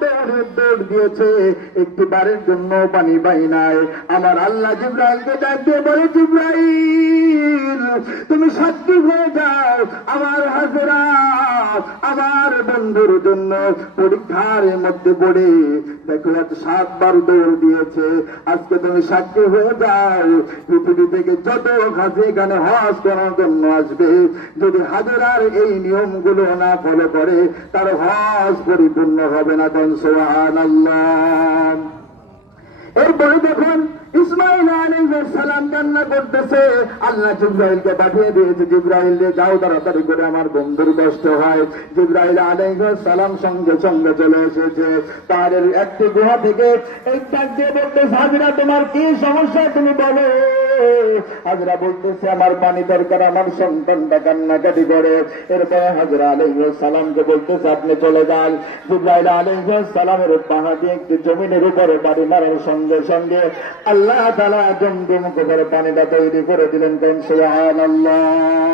দৌড় দিয়েছে, একটি বারের জন্য পানি পাই নাই। আমার আল্লাহ জিবরাইলকে ডাক দিয়ে বলে, জিবরাইল তুমি সাক্ষী হয়ে যাও, আমার হাজেরা আমার বন্ধুর জন্য পরীক্ষার মধ্যে পড়ে দেখো 7বার দৌড় দিয়েছে, আজকে তুমি সাক্ষী হয়ে যাও। পৃথিবী থেকে যত হাজি এখানে হজ করার জন্য আসবে, যদি হাজেরার এই নিয়মগুলো না ফলো করে তার হজ পরিপূর্ণ হবে না। সুবহানাল্লাহ। এরপরে দেখুন ইসমাইল আলাইহিস সালাম কান্না করতেছে, আল্লাহ জিবরাইলকে পাঠিয়ে দিয়েছে, জিবরাইল রে যাও তাড়াতাড়ি করে আমার বন্ধুর কষ্ট হয়। জিবরাইল আলাইহিস সালাম সঙ্গে সঙ্গে চলে এসেছে, তার একটি গুহা থেকে এক ডাক দিয়ে বলতেছে, হাজরা তোমার কি সমস্যা তুমি বলো। হাজরা বলতেছে আমার পানি দরকার, আমার সন্তানটা কান্নাকাটি করে। এরপরে হাজরা আলাইহিস সালামকে বলতেছে আপনি চলে যান। জিবরাইল আলাইহিস সালামের পা দিয়ে একটি জমিনের উপরে বাড়ি মারার সঙ্গে সঙ্গে আল্লাহ তাআলা জমজম করে পানিটা তৈরি করে দিলেন। সুবহানাল্লাহ।